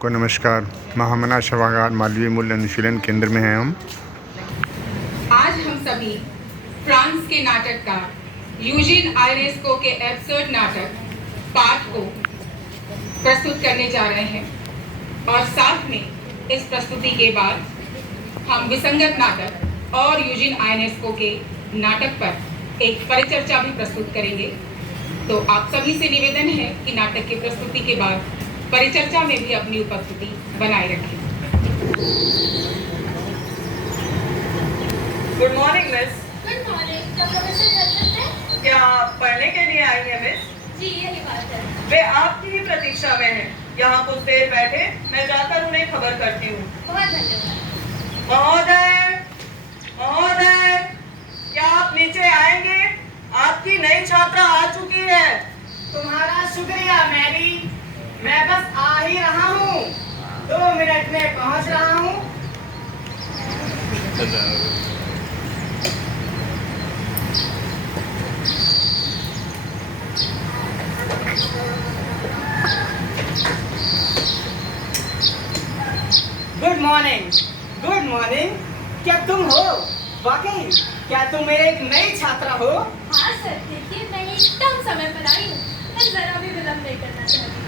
को नमस्कार। महामना सभागार मालवीय मूल्य अनुशीलन केंद्र में हैं हम। आज हम सभी फ्रांस के नाटककार यूजीन आयोनेस्को के एब्सर्ड नाटक पाठ को प्रस्तुत करने जा रहे हैं और साथ में इस प्रस्तुति के बाद हम विसंगत नाटक और यूजीन आयोनेस्को के नाटक पर एक परिचर्चा भी प्रस्तुत करेंगे। तो आप सभी से निवेदन है कि नाटक की प्रस्तुति के बाद परिचर्चा में भी अपनी उपस्थिति बनाए रखें। Good morning miss. Good morning. क्या प्रोफेसर दत्तन है? क्या पढ़ने के लिए आई है मिस? जी यही बात है। वे आपकी ही प्रतीक्षा में हैं। यहाँ कुछ देर बैठे, मैं जाकर उन्हें खबर करती हूँ। बहुत धन्यवाद। महोदय, महोदय, क्या आप नीचे आएंगे? आपकी नई छात्रा आ चुकी है। तुम्हारा शुक्रिया मैरी, मैं बस आ ही रहा हूँ, 2 मिनट में पहुँच रहा हूँ। Good morning, good morning. क्या तुम हो? वाकई क्या तुम मेरे एक नई छात्रा हो? हाँ सर, देखिए मैं एकदम समय पर आई हूँ। मैं जरा भी विलम्ब नहीं करना चाहती।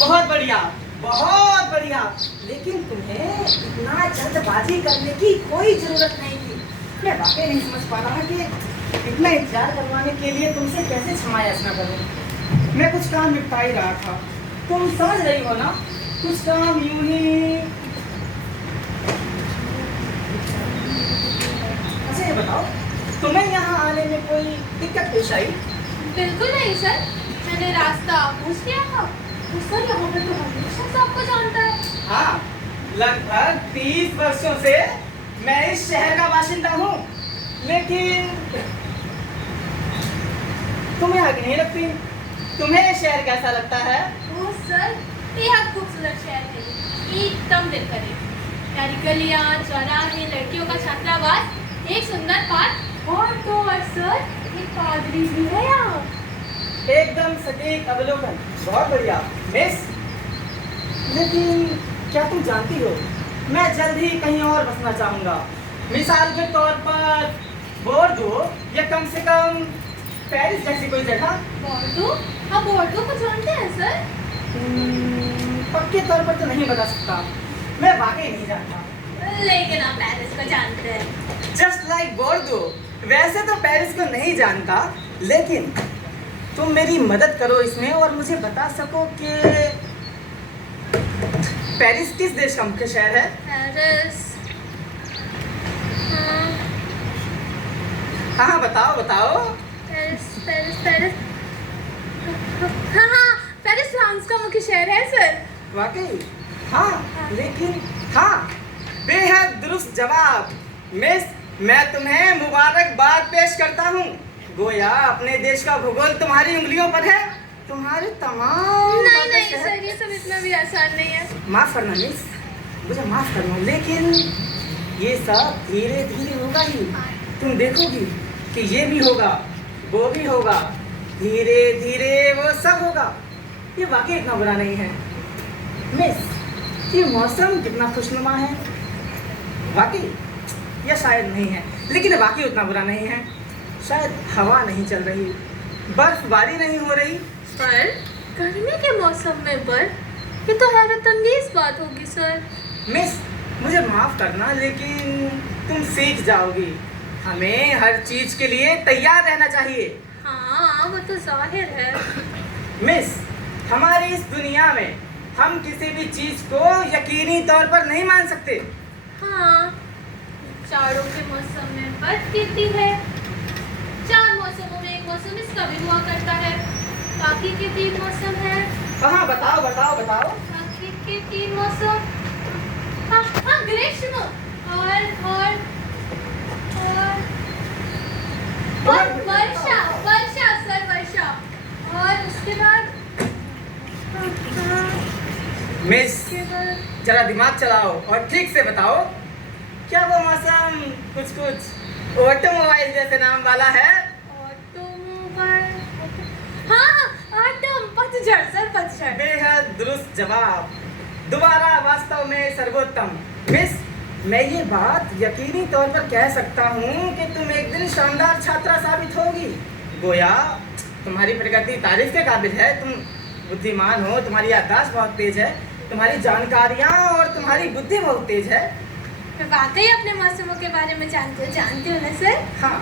बहुत बढ़िया, बहुत बढ़िया। लेकिन तुम्हें इतना जल्दबाजी करने की कोई जरूरत नहीं थी। मैं वाकई नहीं समझ पा रहा कि इतना इंतजार करवाने के लिए तुमसे कैसे क्षमा याचना करूं। मैं कुछ काम निपटा ही रहा था, तुम समझ रही हो ना? कुछ काम यूं ही। अच्छा ये बताओ, तुम्हें यहाँ आने में कोई दिक्कत पेश आई? बिल्कुल नहीं सर, मैंने रास्ता पूछ लिया था। तो सर यहाँ पर तो हमेशा से आपको जानता है। हाँ, लगभग 30 वर्षों से मैं इस शहर का बाशिंदा हूँ। लेकिन तुम्हें आगे नहीं लगती? तुम्हें ये शहर कैसा लगता है? ओह सर, बेहद खूबसूरत शहर है ये। एकदम दिल करे। प्यारी गलियाँ, चौराहे, लड़कियों का छात्रावास, एक सुंदर पार्क और तो और सर एक पादरी भी है यहाँ। एकदम सटीक अवलोकन, बहुत बढ़िया मिस। लेकिन क्या तुम जानती हो, मैं जल्द ही कहीं और बसना चाहूँगा। मिसाल के तौर पर बोर्डो या कम से कम पेरिस जैसी कोई जगह। बोर्डो? आप बोर्डो को जानते हैं सर? पक्के तौर पर तो नहीं बता सकता, मैं वाकई नहीं जानता। लेकिन आप पेरिस को जानते हैं। जस्ट लाइक बोर्डो। वैसे तो पेरिस को नहीं जानता, लेकिन तुम मेरी मदद करो इसमें और मुझे बता सको कि पेरिस किस देश का मुख्य शहर है? पेरिस? हाँ बताओ बताओ। Paris Paris Paris. हाँ, पेरिस फ्रांस का मुख्य शहर है सर। वाकई? हाँ, लेकिन हाँ, बेहद दुरुस्त जवाब मिस। मैं तुम्हें मुबारकबाद पेश करता हूँ। गोया अपने देश का भूगोल तुम्हारी उंगलियों पर है। तुम्हारे तमाम नहीं सर, ये सब इतना भी आसान नहीं है। माफ करना मिस, मुझे माफ करना, लेकिन ये सब धीरे धीरे होगा ही। तुम देखोगी कि ये भी होगा, वो भी होगा, धीरे धीरे वो सब होगा। ये वाकई इतना बुरा नहीं है मिस। ये मौसम कितना खुशनुमा है। वाकई या शायद नहीं है, लेकिन वाकई उतना बुरा नहीं है। शायद हवा नहीं चल रही, बर्फबारी नहीं हो रही। पर गर्मी के मौसम में बर्फ, ये तो हैरत अंगेज बात होगी सर। मिस मुझे माफ करना, लेकिन तुम सीख जाओगी। हमें हर चीज के लिए तैयार रहना चाहिए। हाँ वो तो जाहिर है। मिस, हमारी इस दुनिया में हम किसी भी चीज को यकीनी तौर पर नहीं मान सकते। हाँ, चारों के मौसम में बर्फ गिरती है। 4 मौसमों में एक मौसम इसका भी हुआ करता है। बाकी के 3 मौसम है। हाँ बताओ बताओ बताओ। बाकी के 3 मौसम, हाँ हाँ, ग्रीष्म और वर्षा। वर्षा सर, वर्षा। और उसके बाद मिस उसके बाद जरा दिमाग चलाओ और ठीक से बताओ, क्या वो मौसम कुछ ऑटोमोबाइल जैसे नाम वाला है? ऑटोमोबाइल? हाँ, ऑटम, पतझड़ सर, पतझड़। बेहद दुरुस्त जवाब। दोबारा वास्तव में सर्वोत्तम। मिस, मैं ये बात यकीनी तौर पर कह सकता हूँ कि तुम एक दिन शानदार छात्रा साबित होगी। गोया तुम्हारी प्रगति तारीफ के काबिल है। तुम बुद्धिमान हो, तुम्हारी याददाश्त बहुत तेज है, तुम्हारी जानकारियाँ और तुम्हारी बुद्धि बहुत तेज है। मैं वाकई अपने मौसमों के बारे में जानती हूँ ना सर? हाँ,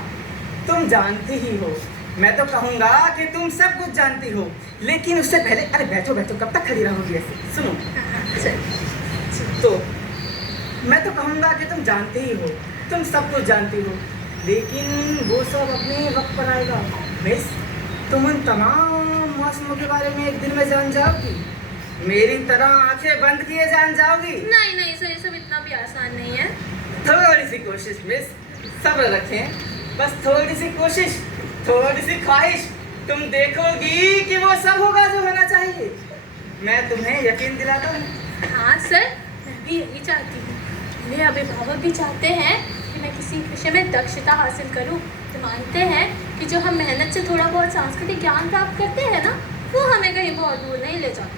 तुम जानती ही हो। मैं तो कहूँगा कि तुम सब कुछ जानती हो, लेकिन उससे पहले अरे बैठो बैठो, कब तक खड़ी रहोगी ऐसे? सुनो तो मैं तो कहूँगा कि तुम जानती ही हो, तुम सब कुछ जानती हो, लेकिन वो सब अपने वक्त पर आएगा। मिस, तुम उन तमाम मौसमों के बारे में एक दिन में जान जाओगी, मेरी तरह आंखें बंद किए जान जाओगी। नहीं सर, ये सब इतना भी आसान नहीं है। थोड़ी सी कोशिश मिस, सब्र रखें, बस थोड़ी सी कोशिश, थोड़ी सी ख्वाहिश, तुम देखोगी कि वो सब होगा जो होना चाहिए। मैं तुम्हें यकीन दिलाता हूँ। हाँ सर, मैं भी यही चाहती हूँ। मेरे अभिभावक भी चाहते हैं कि मैं किसी विषय में दक्षता हासिल करूँ। तो मानते हैं कि जो हम मेहनत से थोड़ा बहुत सांस्कृतिक ज्ञान प्राप्त करते हैं ना, वो हमें कहीं बहुत दूर नहीं ले जाता।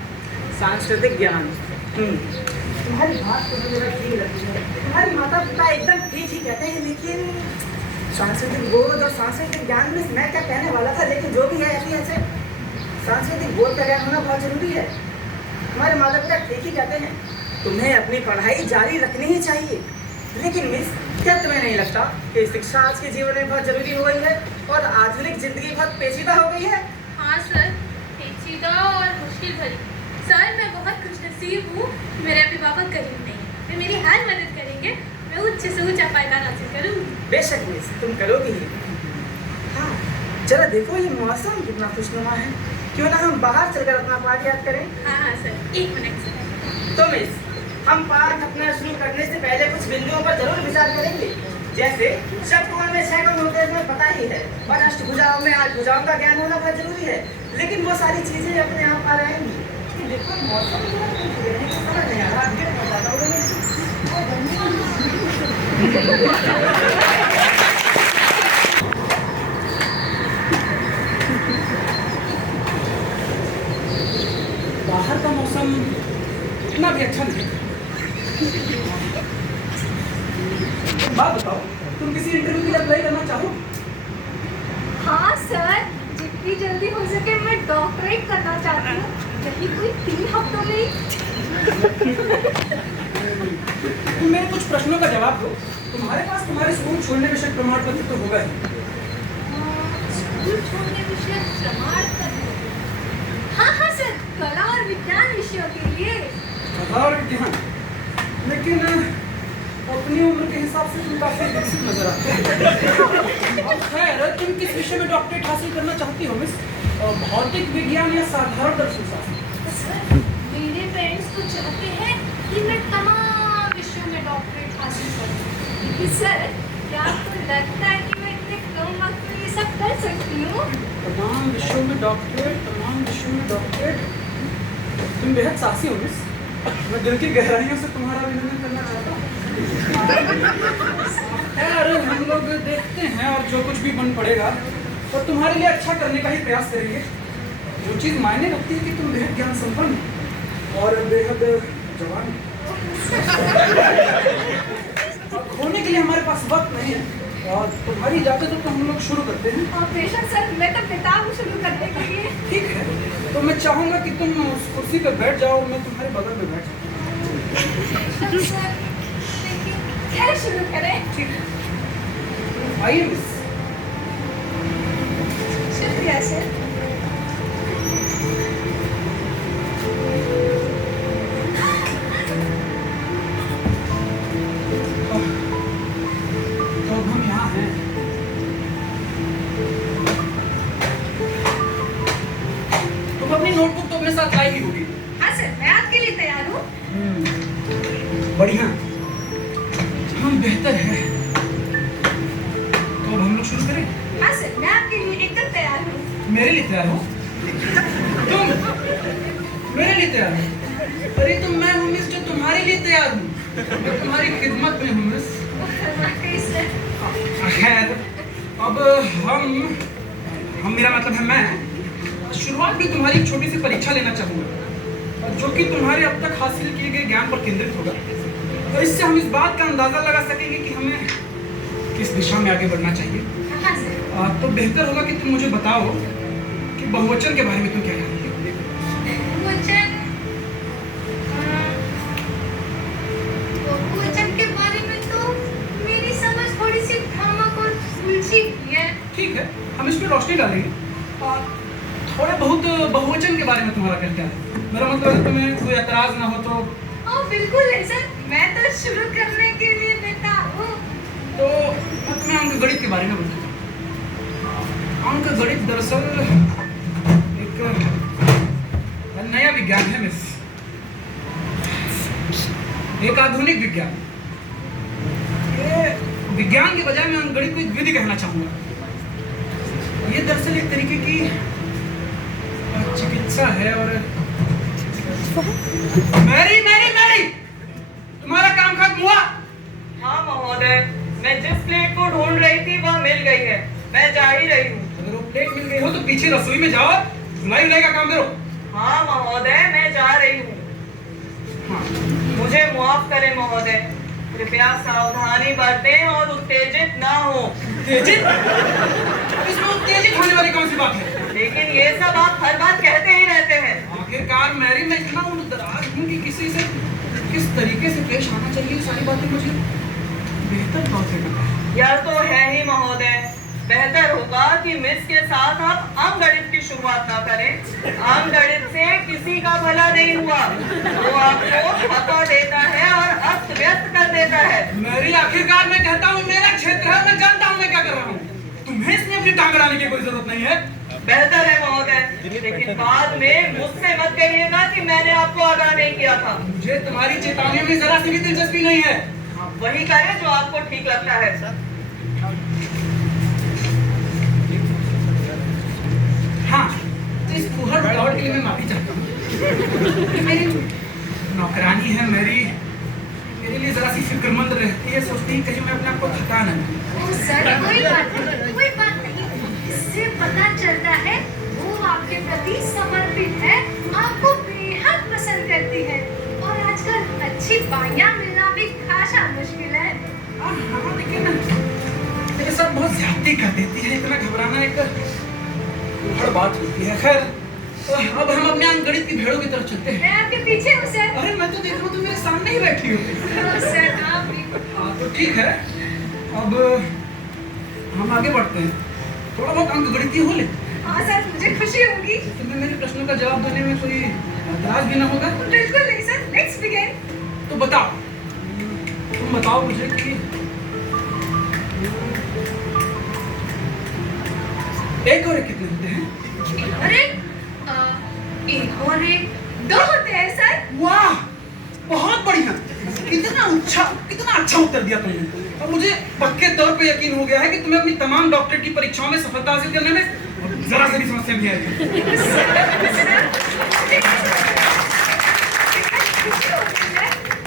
सांस्कृतिक ज्ञान, तुम्हारी बात तो मुझे ठीक लगती है। तुम्हारे माता पिता एकदम ठीक ही कहते हैं, लेकिन सांस्कृतिक बोध और सांस्कृतिक ज्ञान में मैं क्या कहने वाला था, लेकिन जो भी है ऐसे सांस्कृतिक बोध का ज्ञान होना बहुत जरूरी है। हमारे माता पिता ठीक ही कहते हैं, तुम्हें अपनी पढ़ाई जारी रखनी ही चाहिए। लेकिन मिस, क्या तुम्हें नहीं लगता कि शिक्षा आज के जीवन में बहुत जरूरी हो गई है और आधुनिक जिंदगी बहुत पेचीदा हो गई है? हाँ सर, पेचीदा और मुश्किल भरी। सर, मैं बहुत खुशनसीब हूँ, मेरे अभिभावक गरीब नहीं, वे मेरी हर मदद करेंगे। मैं उच्च से ऊंचा पायदान हासिल करूँगी। बेशक मिस, तुम करोगी ही। हाँ, जरा देखो ये मौसम कितना खुशनुमा है। क्यों ना हम बाहर चलकर अपना पाठ याद करें? हाँ सर, 1 मिनट सर। तो मिस, हम पाठ अपना शुरू करने से पहले कुछ बिंदुओं पर जरूर विचार करेंगे। जैसे षटकोण में 6 कोण होते हैं, तुम्हें पता ही है, और अष्टभुजाओं में 8 भुजाओं का ज्ञान होना बहुत जरूरी है। लेकिन वो सारी चीजें अपने आप आ रहेंगी। देखो मौसम समझ नहीं आ रहा, बाहर का मौसम इतना भी अच्छा नहीं। बात बताओ, तुम किसी इंटरव्यू के लिए अप्लाई करना चाहो? हाँ सर, जितनी जल्दी हो सके मैं डॉक्टरेट करना चाहती हूँ, यही कोई 3 हफ्तों में ही। तुम मेरे कुछ प्रश्नों का जवाब दो। तुम्हारे पास तुम्हारे स्कूल छोड़ने विषय प्रमाण पत्र तो होगा ही। स्कूल छोड़ने विषय प्रमाण पत्र? हाँ सर, कला और विज्ञान विषयों के लिए। कला और विज्ञान, लेकिन अपनी उम्र के हिसाब से तुम काफी विकसित नजर आते हो। अब खैर, तुम किस विषय में डॉक्टरेट हासिल करना चाहती हो मिस? भौतिक विज्ञान या साधारण दर्शनशास्त्र? सर, मेरे पेरेंट्स तो चाहते हैं कि मैं तमाम विषयों में डॉक्टरेट हासिल करूं। लेकिन सर, क्या आपको लगता है कि मैं इतने कम वक्त में ये सब कर सकती हूँ? तमाम विषयों में डॉक्टरेट, तमाम विषयों में डॉक्टरेट। तुम बेहद साहसी हो मिस। मैं दिल की गहराइयों से तुम्हारा अभिनंदन करना चाहता हूँ। यार, हम लोग देखते हैं और जो कुछ भी बन पड़ेगा और तुम्हारे लिए अच्छा करने का ही प्रयास करेंगे। जो चीज़ मायने रखती है कि तुम बेहद ज्ञान संपन्न और बेहद जवान। अब खोने के लिए हमारे पास वक्त नहीं है और तुम्हारी इजाजत तो हम लोग शुरू करते हैं। हाँ बेशक सर, मैं तो किताब शुरू करने के लिए। ठीक है, तो मैं चाहूँगा कि तुम उस कुर्सी पर बैठ जाओ और मैं तुम्हारे बगल में बैठ जाऊँ। सर, लेकिन क्या शुरू करें? ठीक है, आइए मिस। शुक्रिया सर। तो अब हम यहाँ हैं। तुम अपनी नोटबुक तो अपने साथ लाई ही होगी। हाँ सर, मैं आपके लिए तैयार हूँ। बढ़िया, हम बेहतर है। तो अब हम लोग शुरू करें? हाँ सर, मैं आपके लिए एकदम तैयार हूँ। मेरे लिए तैयार हो? तुम मेरे लिए तैयार हो? अरे तो मैं हूँ मिस जो तुम्हारे लिए तैयार हूँ। मैं तुम्हारी खिदमत में हूँ मिस। खैर, अब हम मेरा मतलब है मैं शुरुआत में तुम्हारी एक छोटी सी परीक्षा लेना चाहूँगा। जो कि तुम्हारे अब तक हासिल किए गए ज्ञान पर केंद्रित होगा। तो इससे हम इस बात का अंदाजा लगा सकेंगे कि हमें किस दिशा में आगे बढ़ना चाहिए। हाँ सर। तो बेहतर होगा कि तुम मुझे बताओ कि बहुवचन के बारे में तुम क्या जानती हो। बहुवचन के बारे में तो मेरी समझ थोड़ी सी भ्रामक और उलझी हुई है। ठीक है, हम इस पर रोशनी डालेंगे और थोड़ा बहुत बहुवचन के बारे में तुम्हारा क्या ख्याल है। मेरा मतलब है तुम्हें कोई एतराज ना हो तो। हाँ बिल्कुल है सर, मैं तो शुरू करने के लिए बेताब हूँ। तो मैं तुम्हें अंक गणित के बारे में बताता हूँ। अंक गणित दरअसल एक नया विज्ञान है मिस, एक आधुनिक विज्ञान। ये विज्ञान के बजाय मैं अंक गणित को एक विधि कहना चाहूंगा। ये दरअसल एक तरीके की चिकित्सा है। और मैरी मैरी मैरी, तुम्हारा काम खत्म हुआ? हाँ महोदय, मैं जिस प्लेट को ढूंढ रही थी वह मिल गई है, मैं जा ही रही हूँ। अगर वो प्लेट मिल गई हो तो पीछे रसोई में जाओ, धुलाई उलाई का काम करो। हाँ महोदय, मैं जा रही हूँ। हाँ। मुझे माफ करें महोदय, कृपया सावधानी बरतें और उत्तेजित ना हो। उत्तेजित? इसमें उत्तेजित होने वाली कौन सी बात है? लेकिन ये सब आप हर बार कहते ही रहते हैं। आखिरकार मैरी, मैं इतना उम्रदराज हूँ कि किसी से किस तरीके से पेश आना चाहिए, सारी बातें मुझे बेहतर तौर से पता है। यह तो है ही महोदय। बेहतर होगा कि मिस के साथ आप अंक गणित की शुरुआत ना करें। अंक गणित से किसी का भला नहीं हुआ, वो आपको थका देता है और अस्त व्यस्त कर देता है। मैरी, आखिरकार मैं कहता हूँ मेरा क्षेत्र है, मैं जानता हूँ मैं क्या कर रहा हूँ। तुम्हें इसमें अपनी टांग अड़ाने की कोई जरूरत नहीं है। बेहतर है महोदय, लेकिन बाद में मुझसे मत कहिएगा कि मैंने आपको आगाह नहीं किया था। मुझे तुम्हारी चेतावनियों में जरा सी भी दिलचस्पी नहीं है। आप वही करें जो आपको ठीक लगता है। हाँ, तो इस फूहड़ बड़ावट के लिए मैं माफी चाहता हूँ। मेरी नौकरानी है मेरी, मेरे लिए जरा सी फिक्रमंद रहती है, सोचती है कहीं मैं अपने आप को थका न दूं। सर कोई बात नहीं। इससे पता चलता है वो आपके प्रति समर्पित है, आपको बेहद पसंद करती है। और आजकल अच्छी बाइयां मिलना भी खासा मुश्किल है। हाँ, लेकिन मेरे साथ बहुत ज्यादती कर देती है। इतना घबराना एक हर बात होती है। खैर, तो अब हम अपने अंक गणित की भेड़ों की तरफ चलते हैं। मैं आपके पीछे हूँ सर। अरे मैं तो देख रहा हूँ तुम मेरे सामने ही बैठी हो। सर आप भी। हाँ तो ठीक है, अब हम आगे बढ़ते हैं। थोड़ा बहुत अंक गणितीय हो ले। हाँ सर, मुझे खुशी होगी। तुम्हें मेरे प्रश्नों का जवाब देने में कोई एतराज भी ना होगा? बिल्कुल नहीं सर, लेट्स बिगिन। तो बताओ, तुम बताओ मुझे कि एक और एक कितने होते हैं? एक और एक दो होते हैं सर। वाह, बहुत बढ़िया। कितना अच्छा उत्तर दिया तुमने। और मुझे पक्के तौर पे यकीन हो गया है कि तुम्हें अपनी तमाम डॉक्टरेट की परीक्षाओं में सफलता हासिल करने में जरा सी भी समस्या नहीं आएगी।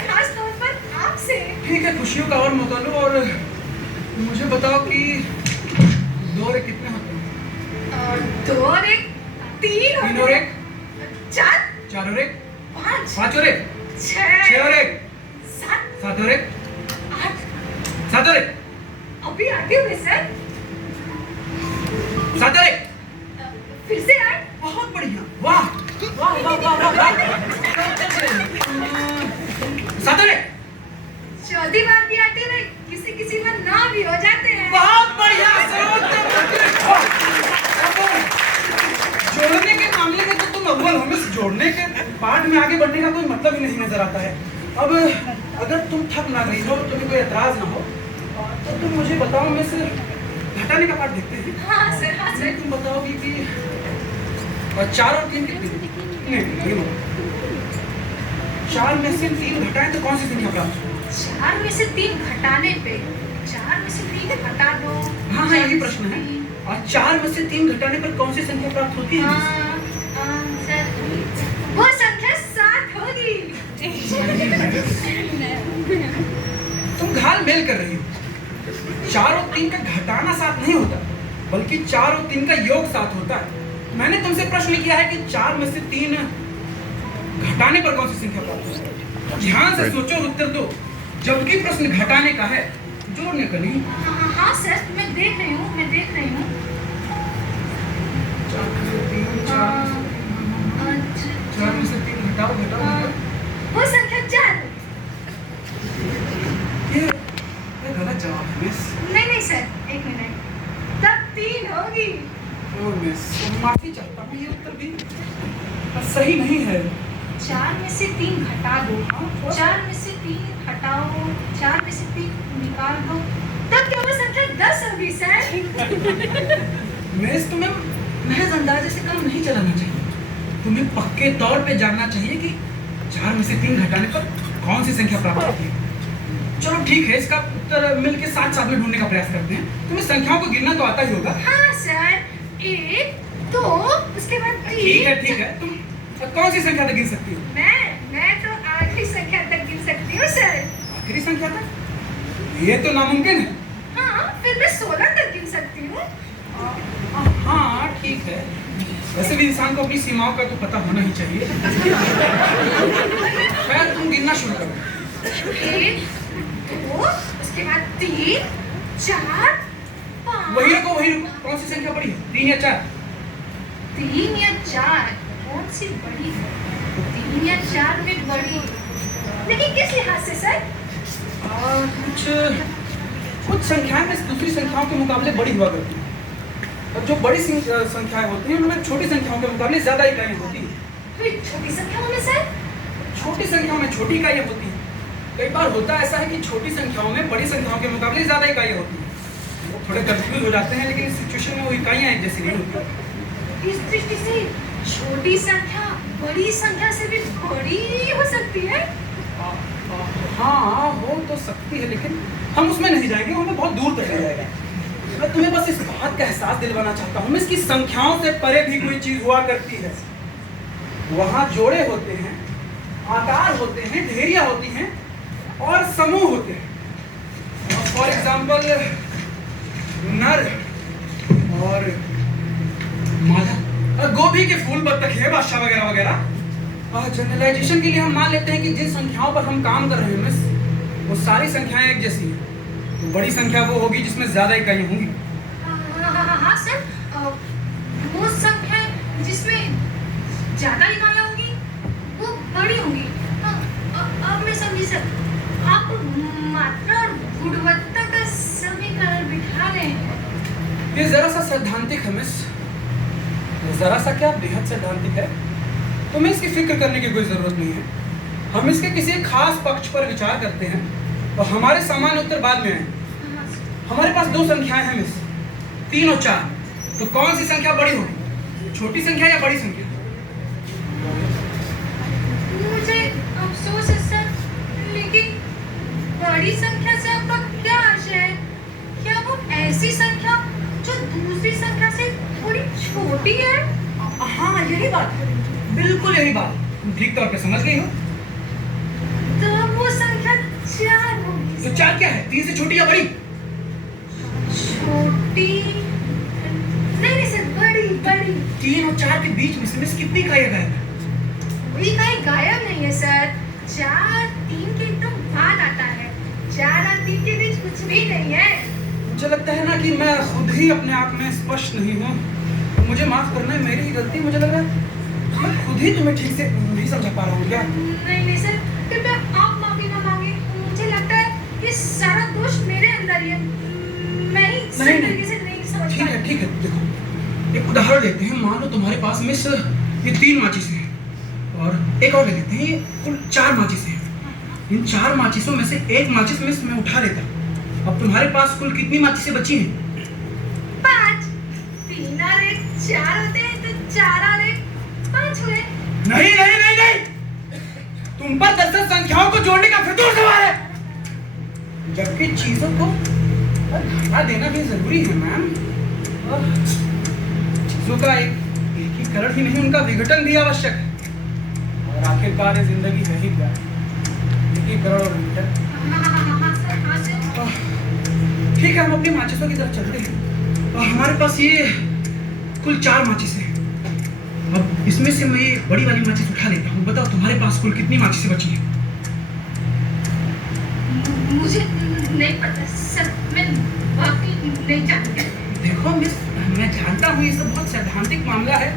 खास तौर पर आपसे। ठीक है, खुशियों का और मौका लो और मुझे बताओ कि 2 और 1 कितने होते हैं? 2 और 1 3 3 और 1 4 4 और 1 5 5 और 1 6 और 1 7 और 1 8 7 और 1 अभी आगे हुए सर। 7 और 1 फिर से 8। बहुत बढ़िया। वाह वाह वाह वाह वाह वाह। 7 और 1 चौथी बार भी आते रहे, किसी बार ना भी हो जाते हैं। बहुत बढ़िया। जोड़ने के मामले में तो तुम अव्वल हो मिस। जोड़ने के पार्ट में आगे बढ़ने का कोई मतलब ही नहीं नजर आता है। अब अगर तुम थक ना गई हो, तुम्हें कोई एतराज ना हो, तो तुम मुझे बताओ मिस, घटाने का पार्ट देखते हैं। हाँ सर, हाँ सर। तुम बताओगी कि 4 और 3 कितने? नहीं, 4 में से 3 घटाएं तो कौन सी संख्या प्राप्त होगी? 4 में से 3 घटाने पे 4 में से 3 घटा दो। हाँ, यही प्रश्न है। और 4 में से 3 घटाने पर कौन सी संख्या प्राप्त होती है? सर, वो संख्या 7 होगी। तुम घाल मेल कर रही हो। 4 और 3 का घटाना 7 नहीं होता, बल्कि 4 और 3 का योग 7 होता है। मैंने तुमसे प्रश्न किया है कि 4 में से 3 घटाने पर कौन सी संख्या प्राप्त होगी? ध्यान से सोचो और उत्तर दो। जबकि प्रश्न घटाने का है, जोड़ने का नहीं। हाँ सर, मैं देख रही हूँ। 4 में से 3 घटाओ। वो संख्या 4। ये गलत जवाब है मिस। नहीं सर, 1 मिनट, तब 3 होगी। ओ मिस, माफी चाहता हूँ, ये उत्तर भी सही नहीं है। 4 में से 3 घटा दो, 4 में से 3 हटाओ, 4 में से 3 निकाल दो, तब क्या वो संख्या 10 होगी सर? मिस, तुम्हें महज अंदाजे से काम नहीं चलाना चाहिए। तुम्हें पक्के तौर पे जानना चाहिए कि 4 में से 3 घटाने पर कौन सी संख्या प्राप्त होती है। चलो ठीक है, इसका उत्तर मिलके साथ में ढूंढने का प्रयास करते हैं। तुम्हें संख्याओं को गिनना तो आता ही होगा। हाँ सर, 1 2 उसके बाद 3। ठीक है, तुम कौन सी संख्या तक गिन सकती हो? मैं तो आखिरी संख्या तक गिन सकती हूँ सर। आखिरी संख्या तक? ये तो नामुमकिन है। हाँ, फिर मैं 16 तक गिन सकती हूँ। हाँ ठीक है, वैसे भी इंसान को अपनी सीमाओं का तो पता होना ही चाहिए। खैर, तुम गिनना शुरू करो। 1 2 उसके बाद 3 4 5। वही रुको। कौन सी संख्या बड़ी है, 3 या 4? 3 या 4 कौन सी बड़ी है? 3 या 4 में बड़ी, लेकिन किस लिहाज से सर? कुछ संख्याएं में दूसरी संख्याओं के मुकाबले बड़ी हुआ करती हैं, और जो बड़ी संख्याएं होती हैं उनमें छोटी संख्याओं के मुकाबले ज्यादा इकाइयां होती हैं। फिर छोटी संख्याओं में सर? छोटी संख्याओं में छोटी इकाइयां होती हैं। कई बार होता ऐसा है कि छोटी संख्याओं में बड़ी संख्याओं के मुकाबले ज्यादा इकाइयां होती हैं। वो थोड़े कंफ्यूज हो जाते हैं, लेकिन इस सिचुएशन में वो इकाइयां एक जैसी नहीं होती। इस दृष्टि से छोटी संख्या बड़ी संख्या से भी बड़ी हो सकती है। हाँ, हो तो सकती है, लेकिन हम उसमें नहीं जाएंगे, हमें बहुत दूर तक ले जाएगा। मैं तुम्हें बस इस बात का एहसास दिलवाना चाहता हूँ, इसकी संख्याओं से परे भी कोई चीज हुआ करती है। वहाँ जोड़े होते हैं, आकार होते हैं, ढेरियां होती हैं और समूह होते हैं। फॉर एग्जाम्पल नर और मादा, गोभी के फूल, बत्तख है, बादशाह वगैरह वगैरह। जनरलाइजेशन के लिए हम मान लेते हैं कि जिन संख्याओं पर हम काम कर रहे हैं मिस, वो सारी संख्याएं एक जैसी हैं। तो बड़ी संख्या वो होगी जिसमें ज्यादा इकाइयां होंगी। हाँ सर, वो संख्या जिसमें ज्यादा इकाइयां होंगी वो बड़ी होंगी। अब मैं समझी सर, आप मात्रा और गुणवत्ता का समीकरण बिठा रहे हैं। ये जरा सा सैद्धांतिक है मिस, जरा सा क्या, बेहद सैद्धांतिक है। तुम्हें इसकी फिक्र करने की कोई जरूरत नहीं है। हम इसके किसी खास पक्ष पर विचार करते हैं और हमारे सामान्य उत्तर बाद में आए। हमारे पास 2 संख्याएं हैं मिस, 3 और 4। तो कौन सी संख्या बड़ी होगी, छोटी संख्या या बड़ी संख्या? मुझे अफसोस है सर, लेकिन बड़ी संख्या से आपका क्या आशय है? क्या वो ऐसी संख्या जो दूसरी संख्या से थोड़ी छोटी है? हाँ, यही बात है, बिल्कुल यही बात। तुम ठीक तौर पे समझ गई हो। तो वो संख्या 4 होगी। तो 4 क्या है, 3 से छोटी या बड़ी? छोटी नहीं सर, बड़ी। 3 और 4 के बीच में से मिस कितनी इकाइयां गायब है? कोई इकाई गायब नहीं है सर। 4 3 के एकदम बाद आता है। 4 और 3 के बीच कुछ भी नहीं है। मुझे लगता है ना कि मैं खुद ही अपने आप में स्पष्ट नहीं हूँ। मुझे माफ करना है, मेरी ही गलती। मुझे लग रहा है मैं खुद ही तुम्हें ठीक से नहीं समझा पा रहा हूँ क्या? नहीं सर, कृपया आप माफी ना मांगे। मुझे लगता है ये सारा दोष मेरे अंदर ही है। मैं ही सही तरीके से नहीं समझ पा रही। ठीक है, देखो एक उदाहरण लेते हैं। मान लो तुम्हारे पास मिस ये 3 माचिसें हैं और एक और ले लेते हैं, ये कुल 4 माचिसें हैं। इन 4 माचिसों में से एक माचिस मिस मैं उठा लेता। अब तुम्हारे पास कुल कितनी माचिसें बची हैं? 5। 3 और 1 4 होते हैं, तो 4 और 1 5 हुए। नहीं, तुम पर दरअसल संख्याओं को जोड़ने का फितूर सवार है, जबकि चीजों को घटा देना भी जरूरी है मैम। चीजों का एकीकरण ही नहीं, उनका विघटन भी आवश्यक है। और आखिरकार ये जिंदगी है ही क्या, एकीकरण और विघटन। ठीक है, हम अपनी माचिसों की तरफ चलते हैं। और हमारे पास ये कुल 4 माचिसें हैं। अब इसमें से मैं ये बड़ी वाली माचिस उठा लेता हूँ। बताओ तुम्हारे पास कुल कितनी माचिसें बची हैं? मुझे नहीं पता सर, मैं वाकई नहीं जानती। देखो मिस, मैं जानता हूँ ये सब बहुत सैद्धांतिक मामला है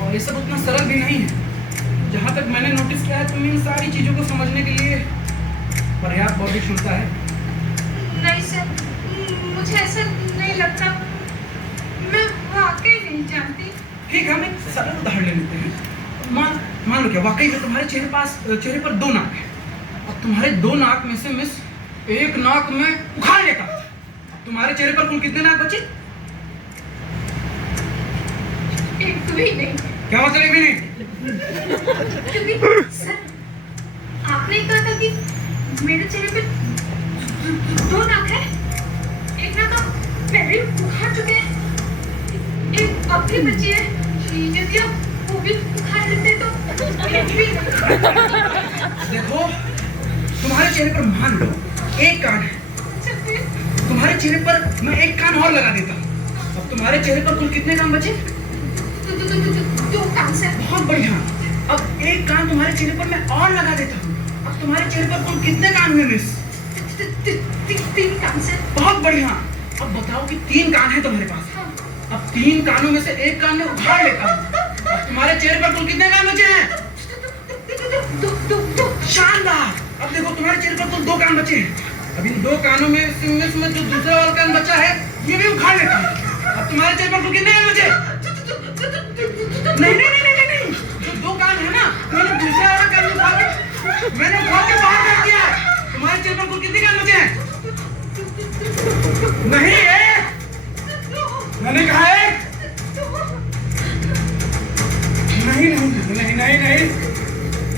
और ये सब उतना सरल भी नहीं है। जहाँ तक मैंने नोटिस किया है, तुम इन सारी चीज़ों को समझने के लिए पर्याप्त बौद्धिक क्षमता है। नहीं सर, मुझे ऐसा नहीं लगता, मैं वाकई नहीं जानती। ठीक है, हम एक सरल उदाहरण ले लेते हैं। मान लो क्या वाकई में तुम्हारे चेहरे पर 2 नाक है। अब तुम्हारे 2 नाक में से मिस एक नाक में उखाड़ लेता, तुम्हारे चेहरे पर कुल कितने नाक बचे? एक भी नहीं। क्या मतलब एक भी नहीं? क्योंकि सर, आपने कहा था कि मेरे चेहरे पे 2 नाक है। एक नाक आप पहले उखाड़ चुके हैं, एक अब भी बची है। यदि आप वो भी उखाड़ लेते तो एक भी नहीं। देखो, तुम्हारे चेहरे पर मान लो एक कान है, तुम्हारे चेहरे पर मैं एक कान और लगा देता हूँ। अब तुम्हारे चेहरे पर कुल कितने कान बचे? 2 कान सर। बहुत बढ़िया। अब एक कान तुम्हारे चेहरे पर मैं और लगा देता हूँ। अब तुम्हारे चेहरे पर कुल कितने कान हुए मिस? 3 कान सर। बहुत बढ़िया। अब बताओ कि 3 कान है तुम्हारे पास। अब 3 कानों में से एक कान में उखाड़ लेता हूँ। अब तुम्हारे चेहरे पर कुल कितने कान बचे हैं? 2। शानदार। अब देखो तुम्हारे चेहरे पर कुल 2 कान बचे हैं। अब इन 2 कानों में जो दूसरा वाला कान बचा है, ये भी उखाड़ लेता हूँ। अब तुम्हारे चेहरे पर कुल कितने कान बचे? नहीं, जो 2 कान है ना, मैंने दूसरा वाला कान उखाड़ के बाहर कर दिया है। तुम्हारे चेहरे पर कुल कितने कान बचे हैं? नहीं, एक। मैंने कहा एक। नहीं,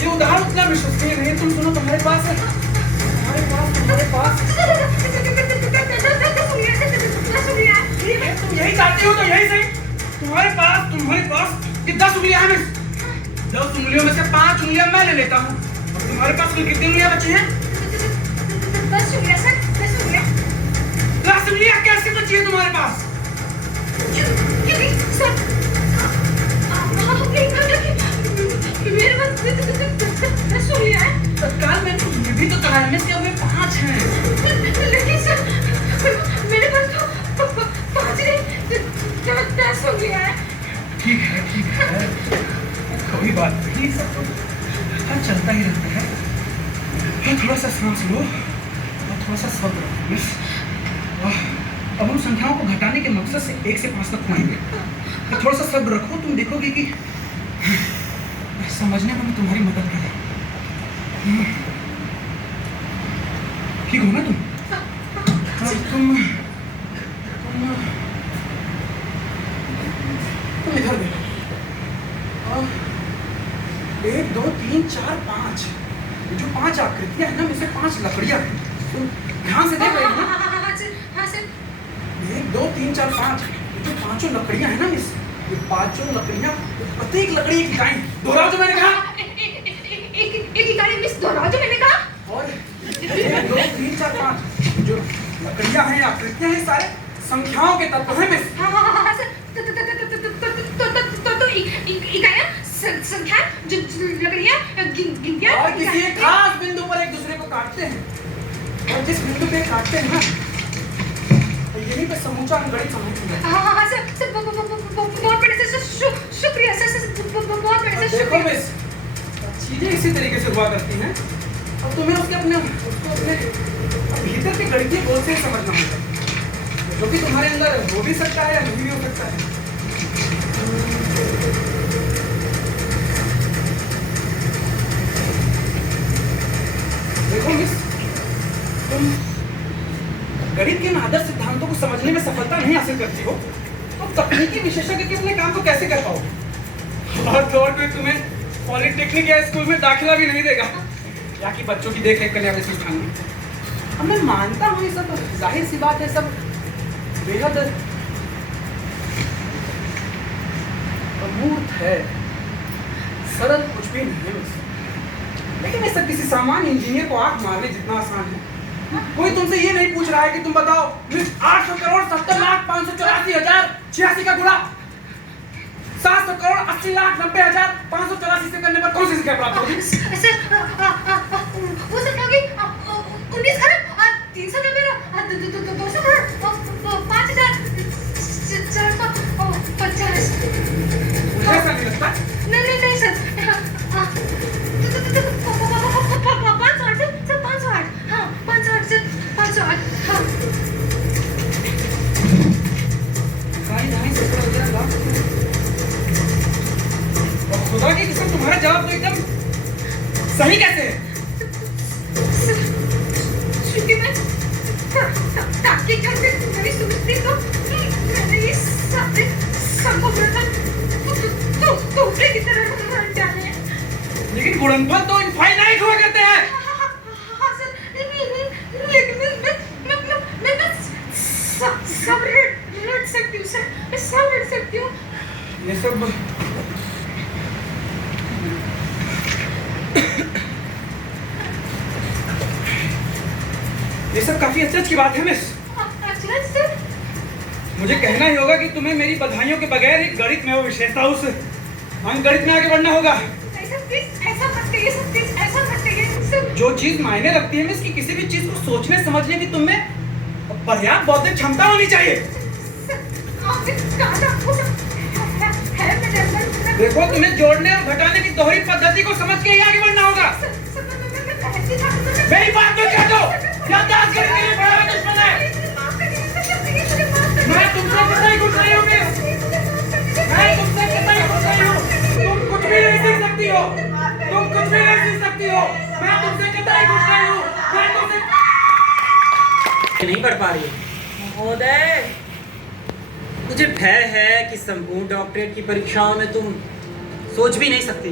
ये उदाहरण उतना विश्वसनीय नहीं। तुम सुनो, तुम्हारे पास तुम यही चाहती हो तो यही सही। तुम्हारे पास ये 10 उंगलियां हैं। 10 उंगलियों में से 5 उंगलियां मैं ले लेता हूँ। अब तुम्हारे पास कुल कितनी उंगलियां बची हैं? 10 उंगलियां सर, 10 उंगलियां। 10 उंगलियां कैसे बची है तुम्हारे पास? क्योंकि सर, आपने कहा कि मेरे पास 10 उंगलियां हैं। तत्काल मैंने ये भी तो कहा है मिस, क्या हुए 5 हैं। लेकिन सर, मेरे पास तो 5 नहीं, 10 उंगलियां हैं। ठीक है, कोई बात नहीं, सब तो चलता ही रहता है। थोड़ा सा सांस लो और थोड़ा सा सब्र रखो मिस। अब हम संख्याओं को घटाने के मकसद से 1 से 5 तक पहुँचेंगे। तो थोड़ा सा सब्र रखो, तुम देखोगे कि समझने में तुम्हारी मदद करें। ठीक हो ना तुम? तुम इधर देखो। 1 2 3 4 5, जो 5 आकृतियां हैं ना, उनसे 5 लकड़ियां हैं। तुम ध्यान से देख रहे हो ना? हाँ सर। 1 2 3 4 5, जो 5 लकड़ियां हैं ना मिस, ये 5 लकड़ियां, प्रत्येक लकड़ी एक इकाई। दोहराओ जो मैंने कहा। एक इकाई मिस, दोहराओ जो मैंने कहा। और 1 2 3 4 5, जो लकड़ियां हैं, आकृतियां हैं, सारे संख्याओं के तत्व हैं मिस। हाँ सर। तो इकाइयाँ, संख्या, जो लकड़ियाँ, गिनतियाँ। और किसी एक खास बिंदु पर एक दूसरे को काटते हैं, और जिस बिंदु पे काटते हैं ना, यहीं पे समूचा अंकगणित समाप्त हो जाता है। हाँ सर, बहुत बड़े से शुक्रिया सर, बहुत बड़े से देखो शुक्रिया। मिस, चीजें इसी तरीके से हुआ करती हैं। अब तुम्हें उसको अपने भीतर के गणितीय बोध से समझना होगा, जो कि तुम्हारे अंदर हो भी सकता है या नहीं भी हो सकता है। देखो मिस, तुम गणित के आदर्श सिद्धांतों को समझने में सफलता नहीं हासिल करती हो, तो तकनीकी विशेषज्ञ के अपने काम को कैसे कर पाओगे? और तो और कोई तुम्हें पॉलिटेक्निक या स्कूल में दाखिला भी नहीं देगा, या कि बच्चों की देख रेख करने वाले संस्थान में। अब मैं मानता हूँ ये सब जाहिर सी बात है, सब बेहद अमूर्त है, सरल कुछ भी नहीं है, लेकिन ये सब किसी सामान्य इंजीनियर को आंख मारने जितना आसान है। कोई तुमसे ये नहीं पूछ रहा है कि तुम बताओ 800 करोड़ 70 लाख 584,086 का गुणा 700 करोड़ 80,90,584 से करने पर कौन सी संख्या प्राप्त होगी? सर वो सब क्या होगी 19 खरब 390 200 करोड़ 5,450 मुझे ऐसा नहीं लगता। नहीं सर 508 सर 508 हाँ 508 सर 508 हाँ और खुदा की कसम तुम्हारा जवाब तो एकदम सही कैसे है? क्योंकि मैं ताकि करके मेरी सुनती तो मैंने ये सारे सबको बोला तो ऊपरी की तरह रन जाने हैं। लेकिन गुणनफल तो इनफाइनाइट हुआ करते हैं। हाँ सर लेकिन मैं सब रट सकती हूँ सर मैं सब रट सकती हूँ। ये सब काफी अचरज की बात है मिस। अच्छा सर मुझे कहना ही होगा कि तुम्हें मेरी बधाइयों के बगैर एक गणित में वो विशेषता उस अंकगणित में आगे बढ़ना होगा। ऐसा मत कहिए ऐसा मत कहिए सर। जो चीज मायने रखती है मिस कि किसी भी चीज को सोचने समझने की तुम में पर्याप्त बौद्धिक क्षमता होनी चाहिए। देखो तुम्हें जोड़ने और घटाने की दोहरी पद्धति को समझ के ही आगे बढ़ना होगा। मेरी बात को कह दो। याददाश्त करने के लिए बड़ा दुश्मन है। मैं तुमसे कतई खुश नहीं हूँ मिस। मैं तुमसे कतई खुश नहीं हूँ। तुम कुछ भी नहीं सीख सकती हो। तुम कुछ भी नहीं सीख सकती हो। मैं तुमसे कतई खुश नहीं हूँ। मैं तुमसे नहीं पढ़ पा रही है। महोदय मुझे भय है कि संपूर्ण डॉक्टरेट की परीक्षाओं में तुम सोच भी नहीं सकती।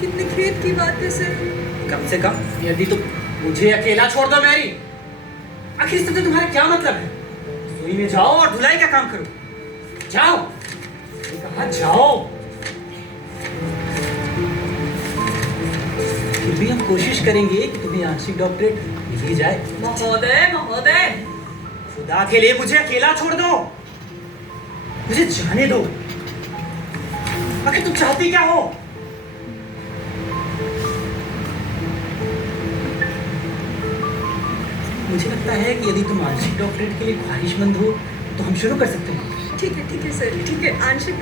कितने खेद की बात है सर। कम से कम यदि तुम मुझे अकेला छोड़ दो मैरी। आखिर इससे तुम्हारा क्या मतलब है? सुई में जाओ और धुलाई का काम करो। जाओ मैंने कहा जाओ। फिर भी हम कोशिश करेंगे कि तुम्हें आंशिक डॉक्टरेट मिल ही जाए। महोदय खुदा के लिए मुझे अकेला छोड़ दो। मुझे जाने दो। आखिर तुम चाहती क्या हो? मुझे लगता है कि यदि तुम आंशिक डॉक्टरेट के लिए ख्वाहिशमंद हो तो हम शुरू कर सकते हैं। ठीक है सर ठीक है आंशिक